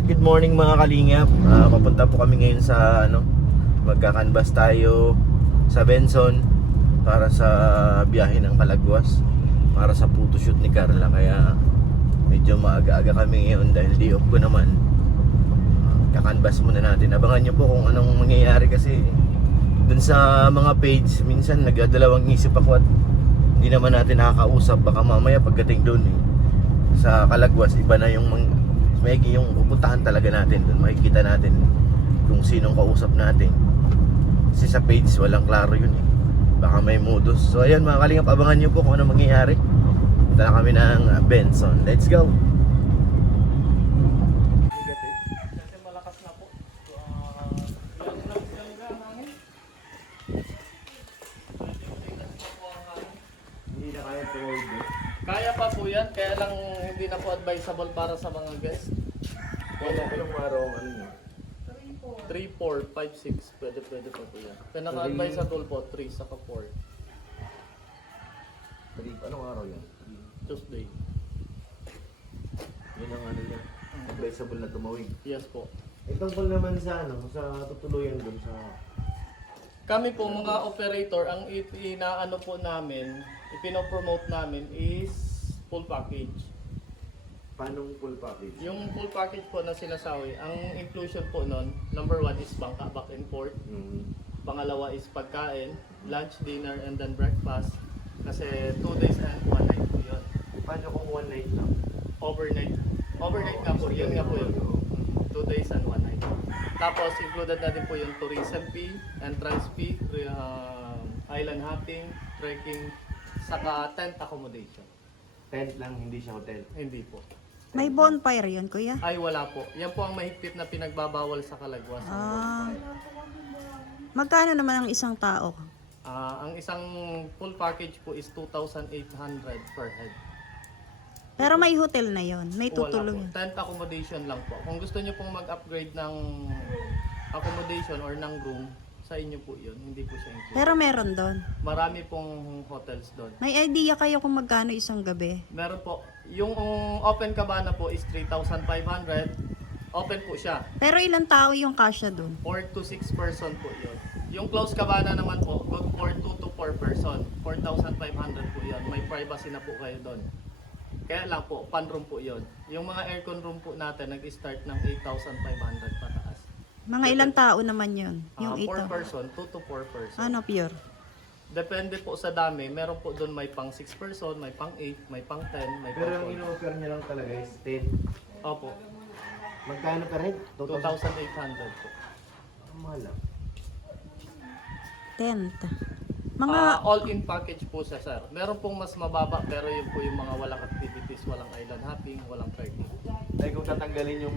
Alright, good morning mga kalingap. Papunta po kami ngayon sa magka-canvas tayo sa Benson para sa biyahe ng Calaguas, para sa photoshoot ni Carla. Kaya medyo maaga-aga kami ngayon dahil day off ko naman. Kakanvas muna natin. Abangan nyo po kung anong mangyayari kasi dun sa mga page minsan nagdadalawang isip ako at hindi naman natin nakakausap. Baka mamaya pagdating dun sa Calaguas, iba na yung yung pupuntahan talaga natin dun. Makikita natin kung sinong kausap natin kasi sa page walang klaro yun baka may modus. So ayan mga kalingap, abangan nyo po kung ano mangyayari. Punta na kami ng Benson. Let's go! Kasi malakas na po. Hindi na kaya tumawid Kaya pa po yan, kaya lang hindi na po advisable para sa mga guests. Ilang araw ang ano nyo? 3, 4, 5, 6, pwede pa po yan. Pinaka-advisable po, 3 saka 4. Anong araw yan? Tuesday. Yun ang ano niya, advisable na tumawid. Yes po. Tungkol naman sa sa tutuluyan dun sa... Kami po mga operator, ang inaano po namin, ipinopromote namin is full package. Paano full package? Yung full package po na sinasawi, ang inclusion po nun, number 1 is bangka, back and forth. Pangalawa is pagkain, lunch, dinner, and then breakfast. Kasi 2 days and 1 night po yun. Paano kung one night lang? Overnight. Overnight nga po, yun nga po yun. 2 days and 1 night. Tapos included natin po yung tourism fee, entrance fee, island hopping, trekking, saka tent accommodation. Tent lang, hindi siya hotel. Hindi po. May bonfire yun, kuya? Ay wala po. Yan po ang mahigpit na pinagbabawal sa Calaguas. Magkano naman ang isang tao? Ang isang full package po is 2,800 per head. Pero may hotel na yon, may Wala tutulong. po. Tent accommodation lang po. Kung gusto niyo pong mag-upgrade ng accommodation or ng room, sa inyo po yun. Hindi po siya included. Pero meron doon. Marami pong hotels doon. May idea kayo kung magkano isang gabi? Meron po. Yung open cabana po is 3,500. Open po siya. Pero ilang tao yung kasya doon? 4 to 6 person po yun. Yung closed cabana naman po, good for 2 to 4 person. 4,500 po yun. May privacy na po kayo doon. Kaya lang po, pan room po yun. Yung mga aircon room po natin, nag-start ng 8,500 pataas. Mga ilang tao naman yun? Yung 4 ito. person, 2 to 4 person. Ano, pure? Depende po sa dami. Meron po doon may pang 6 person, may pang 8, may pang 10, may Pero pang ang 12. ino-offer niya lang talaga is 10. Opo, Magkano per head? 2,800 po. Mahal lang. Tent. Mga, All-in package po siya, sir. Meron pong mas mababa, pero yun po yung mga walang activities, walang island hopping, walang trekking. Dahil kung tatanggalin yung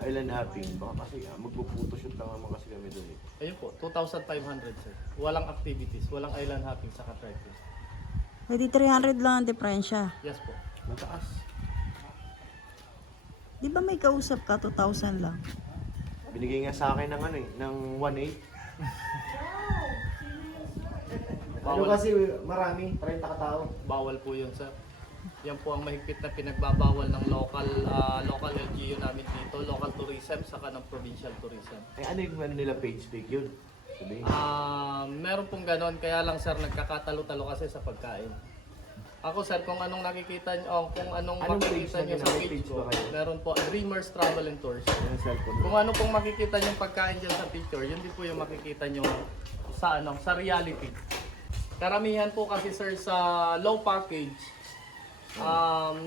island hopping, baka kasi magpo-photoshoot lang naman kasi kami doon Ayun po, 2,500, sir. Walang activities, walang island hopping, saka trekking. pwede 300 lang ang diferensya. Yes po. Mataas. Di ba may kausap ka, 2,000 lang? Binigay nga sa akin ng ng 1.8. Bawal. kasi marami, 30 katao. Bawal po yun, sir. Yan po ang mahigpit na pinagbabawal ng local LGU namin dito, local tourism, saka ng provincial tourism. Ano yung nila page pick yun? Sabihin. Meron pong ganon, kaya lang sir, nagkakatalo-talo kasi sa pagkain. Ako sir, kung anong nakikita nyo, kung anong Anong makikita page nyo na sa yun? page Page ko, ba kayo? meron po Dreamers Travel and Tours. Yung cellphone. Kung ano pong makikita nyo pagkain dyan sa picture, yun din po yung makikita nyo sa reality. Karamihan po kasi sir sa low package,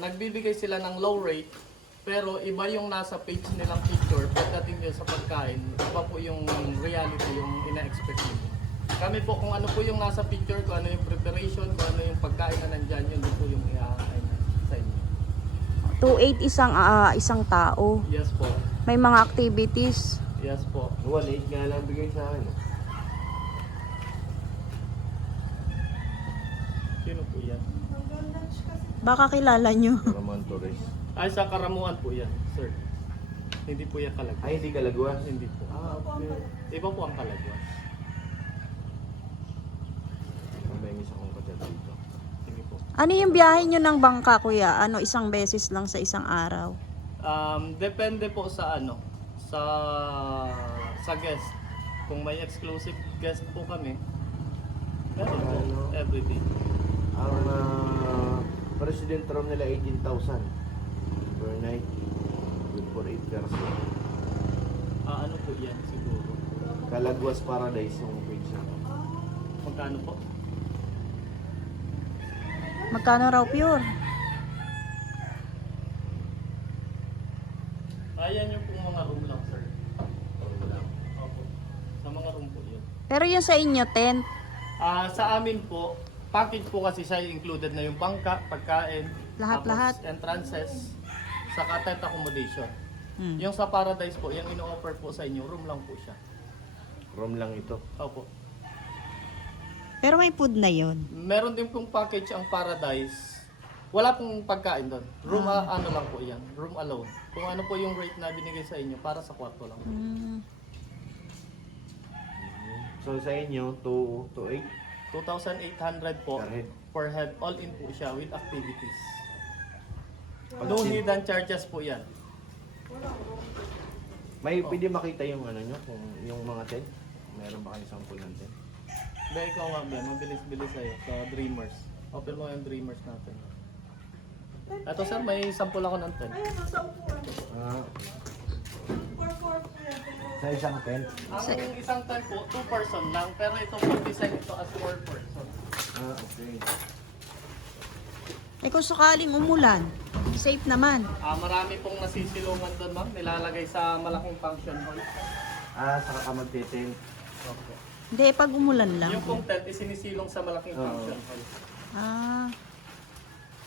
nagbibigay sila ng low rate, pero iba yung nasa page nilang picture. Pagdating nyo sa pagkain, iba po yung reality, yung ina-expect nyo. Kami po kung ano po yung nasa picture, kung ano yung preparation, kung ano yung pagkain na nandyan, yun din po yung i-aakain sa inyo. 2,800 isang tao. Yes po. May mga activities. Yes po. 1.8 nga lang bigay sa akin. Sino po yan? Baka kilala nyo. Ramon Torres. Ay, sa Karamuan po yan, sir. Hindi po yan Calaguas. Ay, hindi Calaguas. Hindi po. Okay. Iba po ang Calaguas. May isa kong kachat dito. Sige po. Ano yung biyahe nyo ng bangka, kuya? Ano, isang beses lang sa isang araw? Depende po sa ano, sa guest. Kung may exclusive guest po kami, meron po everyday. Ang president room nila 18,000 per night. Good for 8 person. Ano po yan siguro? Kalagwas Paradise yung page na. Magkano po? Magkano raw pure? Ayan yung pong mga room lang, sir. Opo. Sa mga room po yun. Pero yung sa inyo, tent. Sa amin po, package po kasi siya included na yung bangka, pagkain, Lahat-lahat. tapos entrances, saka tent accommodation. Hmm. Yung sa Paradise po, yung ino-offer po sa inyo, room lang po siya. Room lang ito. Opo. Pero may food na yon. Meron din pong package ang Paradise. Wala pong pagkain doon. Room ano lang po yan, room alone. Kung ano po yung rate na binigay sa inyo para sa kwarto lang. So sa inyo, 2 to 8 2,800 po per head. per head. All in po siya with activities. Pag No sin- hidden charges po yan. May pwede makita yung ano nyo, kung yung mga tent. Meron ba kayo sample ng tent? Be, ikaw nga be, mabilis-bilis sa'yo sa Dreamers. Open mo yung Dreamers natin. Ito sir, may sample ako ng tent. Ah. Sa isang tent? Ang isang tent po, 2 person lang. Pero itong design ito as 4 person. Ah, okay. Eh kung sakaling umulan, safe naman. Marami pong nasisilungan doon ma'am. Nilalagay sa malaking function hall. Ah, saka ka magte-tent. Okay. Hindi, pag umulan lang. Yung pong tent isinisilong sa malaking Oo. function hall. Ah,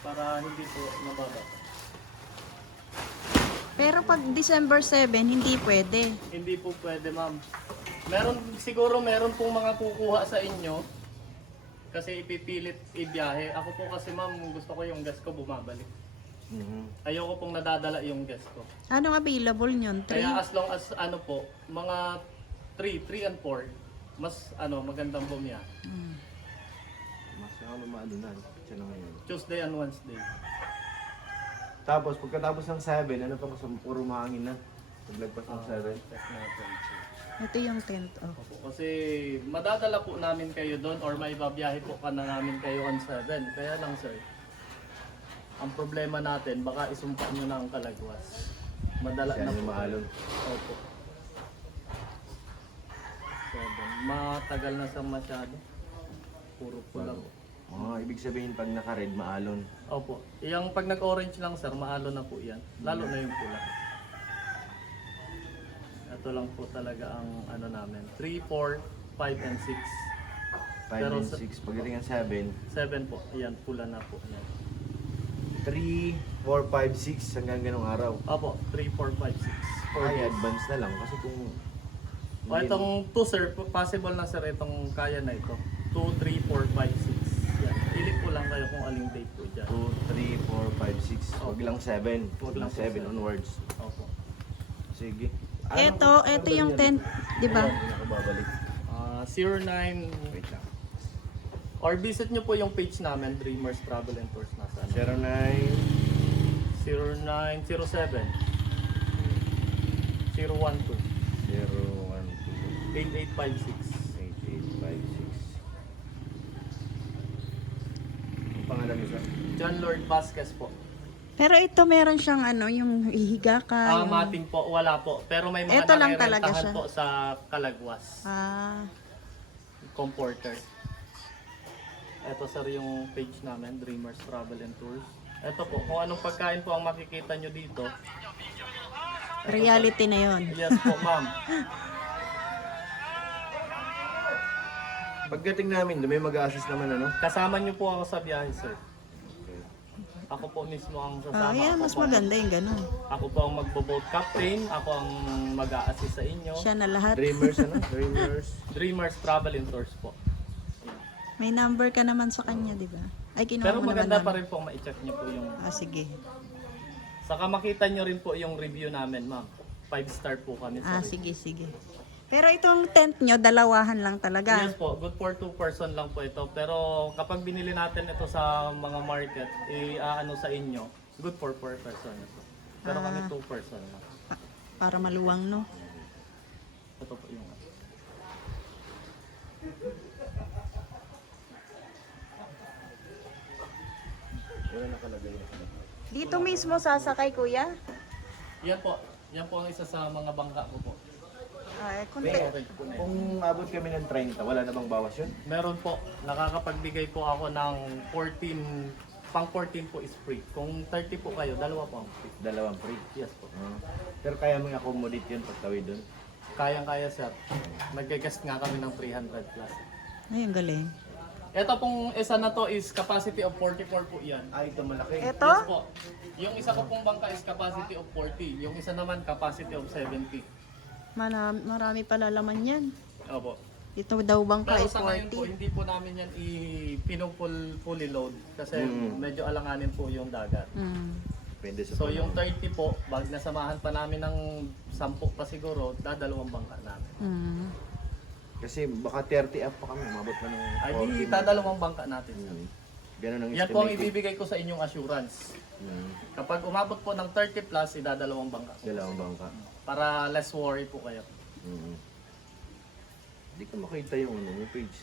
Para hindi po nababa. pero pag December 7, hindi pwede. Hindi po pwede ma'am. Meron pong mga kukuha sa inyo kasi ipipilit ibiyahe. Ako po kasi ma'am, gusto ko yung guest ko bumabalik. Ayoko pong nadadala yung guest ko. Anong available nyon? Kaya 3? as long as ano po, mga 3 and 4, mas magandang bumiya. Mas ako maalunan. Siya na ngayon. Tuesday and Wednesday. Tapos, pagkatapos ng 7, ano pa kasi puro mahangin na. Paglagpas ng 7. Check natin. Ito yung tent. Oh. Opo, kasi madadala po namin kayo doon or may babiyahe po ka na namin kayo on 7. Kaya lang sir, ang problema natin, baka isumpa nyo na ang Kalagwas. Madala Siya na na po. maalon. Opo. 7. Matagal na sa masyado. Puro pula po. Ibig sabihin pag naka-red, maalon. Opo. Yung pag nag-orange lang sir, maalo na po yan. Lalo na yung pula. Ito lang po talaga ang ano namin. 3, 4, 5, and 6. 5 Pero and sa- 6. Pagdating ng 7, 7 po. Ayan, pula na po. Ayan. 3, 4, 5, 6 hanggang ganong araw. Opo, 3, 4, 5, 6. Ay, advance na lang. Kasi kung... O itong 2 sir, possible na sir itong kaya na ito. 2, 3, 4, 5, 6. Yan. Pili po lang kayo kung aling date po dyan. 2, 3, 4, 5, 6. Huwag lang 7. Huwag lang 7 7. onwards. Opo. Sige. Ito yung tent, di ba? Hindi na ako babalik. 09 Wait lang. or visit nyo po yung page namin, Dreamers Travel and Tours nasa 09. 0907 012 012 8856. 8856. Ang pangalan mo, sir? John Lord Vasquez po. Pero ito meron siyang yung hihiga ka. yung- Mating po, wala po. Pero may mga Ito lang talaga narirentahan siya. po sa Kalagwas. Comforter. Ito sir yung page namin, Dreamers Travel and Tours. Ito po, kung anong pagkain po ang makikita nyo dito. Reality na yon. Yes po ma'am. Pagdating namin, may mag-a-assist naman, ano? Kasama nyo po ako sa biyahe sir. Ako po mismo ang sasama. Yeah, Ako mas po maganda yung ganun. Ako po ang magbo-boat captain. Ako ang mag-a-assist sa inyo. Siya na lahat. Dreamers, ano? Dreamers. Dreamers Travel and Tours po. May number ka naman sa kanya, di ba? Ay, kinuha Pero mo naman maganda pa namin. rin po ma-check nyo po yung... Sige. Saka makita nyo rin po yung review namin ma'am. 5-star po kami sa review. Sige. Pero itong tent nyo, dalawahan lang talaga. Yes po, good for 2 person lang po ito. Pero kapag binili natin ito sa mga market, ano sa inyo, good for 4 person ito. Pero kami Ah. 2 person lang. Para maluwang, no? Ito po yung Wala nakalagay na. Dito mismo sasakay, kuya? Yan po. Yan po ang isa sa mga bangka ko po. Ay, kunti. Storage po na yan. Kung abot kami ng 30, wala na bang bawas yun? Meron po. Nakakapagbigay po ako ng 14. Pang 14 po is free. Kung 30 po kayo, dalawa po ang free. Dalawang free. Yes po. Pero kaya mo i-accommodate yun pagtawid doon? Kayang-kaya sir. Nag-guest nga kami ng 300 plus. Ay, ang galing. Ito pong isa na to is capacity of 44 po yan. Ah, ito malaki. Ito? Yes po. Yung isa ko pong bangka is capacity of 40. Yung isa naman capacity of 70. Marami pala laman yan. Opo. Ito daw bangka Pero is sa ngayon po, 40. hindi po namin yan fully load kasi Mm. medyo alanganin po yung dagat. Mm. Depende sa So panahon. yung 30 po, pag nasamahan pa namin ng 10 pa siguro, dadalawang bangka namin. Mm. Kasi baka 30 up pa kami, umabot na ng Ay 40. di, dadalawang bangka natin. Ganun ang Yan po ang estimated. ibibigay ko sa inyong assurance. Mm. Kapag umabot po ng 30 plus, idadalawang bangka. Dalawang bangka. Para less worry po kayo. Hindi ko makita yung ano, yung page.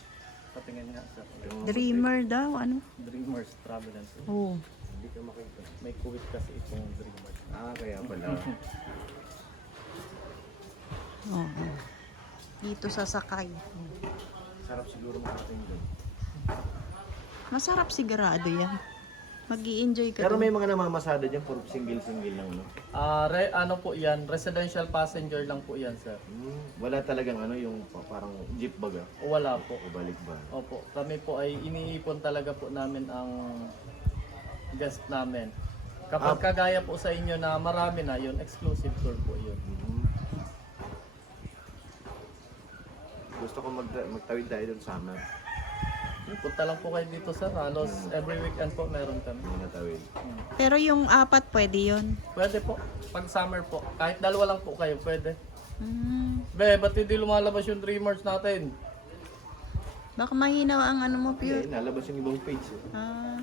Patingin nga sir. Yung Dreamer daw, ano? Dreamers Travel and Tour. Oh. Hindi ko makita. May kuwit kasi itong Dreamers. Ah, kaya pala. Oo. Dito sasakay. Sarap siguro makarating doon. Masarap sigurado yan. Mag-i-enjoy ka Pero dun. may mga namamasada dyan, puro single-single lang, no? Ano po yan, residential passenger lang po yan sir. Wala talagang ano, yung parang jeep baga. Wala po. O balik ba? Opo, kami po ay iniipon talaga po namin ang guest namin. Kapag kagaya po sa inyo na marami na yun, exclusive tour po yun. Gusto ko magtawid tayo doon summer. Punta lang po kayo dito sir, halos every weekend po meron kami. Hindi natawid. Pero yung 4 pwede yun. Pwede po, pag summer po, kahit dalawa lang po kayo, pwede. Mm. Be, ba't hindi lumalabas yung Dreamers natin? Baka mahina ang ano mo, Hindi, Pure. nalabas yung ibang page. Eh. Ah.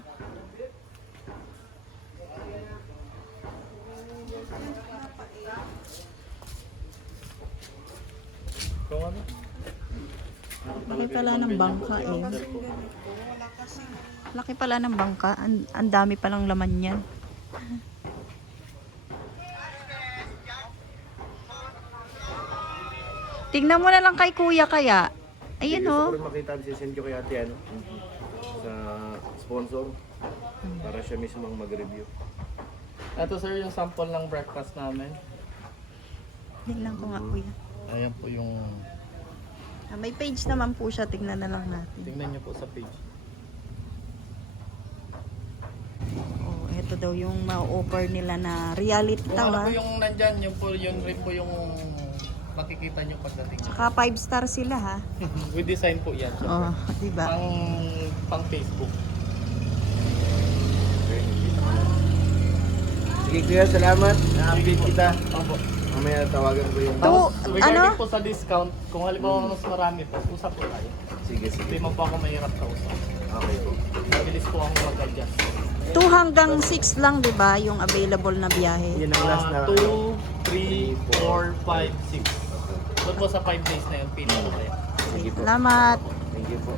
Kung ano? Laki pala ng bangka eh. Laki pala ng bangka. Ang dami palang laman yan. Tingnan mo na lang kay kuya kaya. Ayun Gusto oh. ko rin makita, sisend ko kay ate ano, sa sponsor. Para siya mismo ang mag-review. Ito sir yung sample ng breakfast namin. Tingnan ko nga kuya. Ayan po yung, May page naman po siya. Tingnan na lang natin. tingnan nyo po sa page. Oh, ito daw yung ma-offer nila na reality Kung daw ano ha. po yung nandyan, yun rin po yung makikita nyo pagdating nyo. Saka 5 star sila ha. With design po yan. Sir. Oh, di ba? Pang Facebook. Sige kuya, salamat. Na-update kita. Opo. Mamaya tawagan ko yung... To, Regarding ano? po sa discount, kung halimbawa mas marami po, usap po tayo. Sige, sige. Hindi mo po ako mahirap sa usap. Okay po. Mabilis po ako mag-adjust. 2 hanggang 6 lang, di ba? Yung available na biyahe. Yan ang last na... 2, 3, 4, 5, 6. Doon po sa 5 days na yun, pili ko kayo. Sige po. Salamat. Thank you po.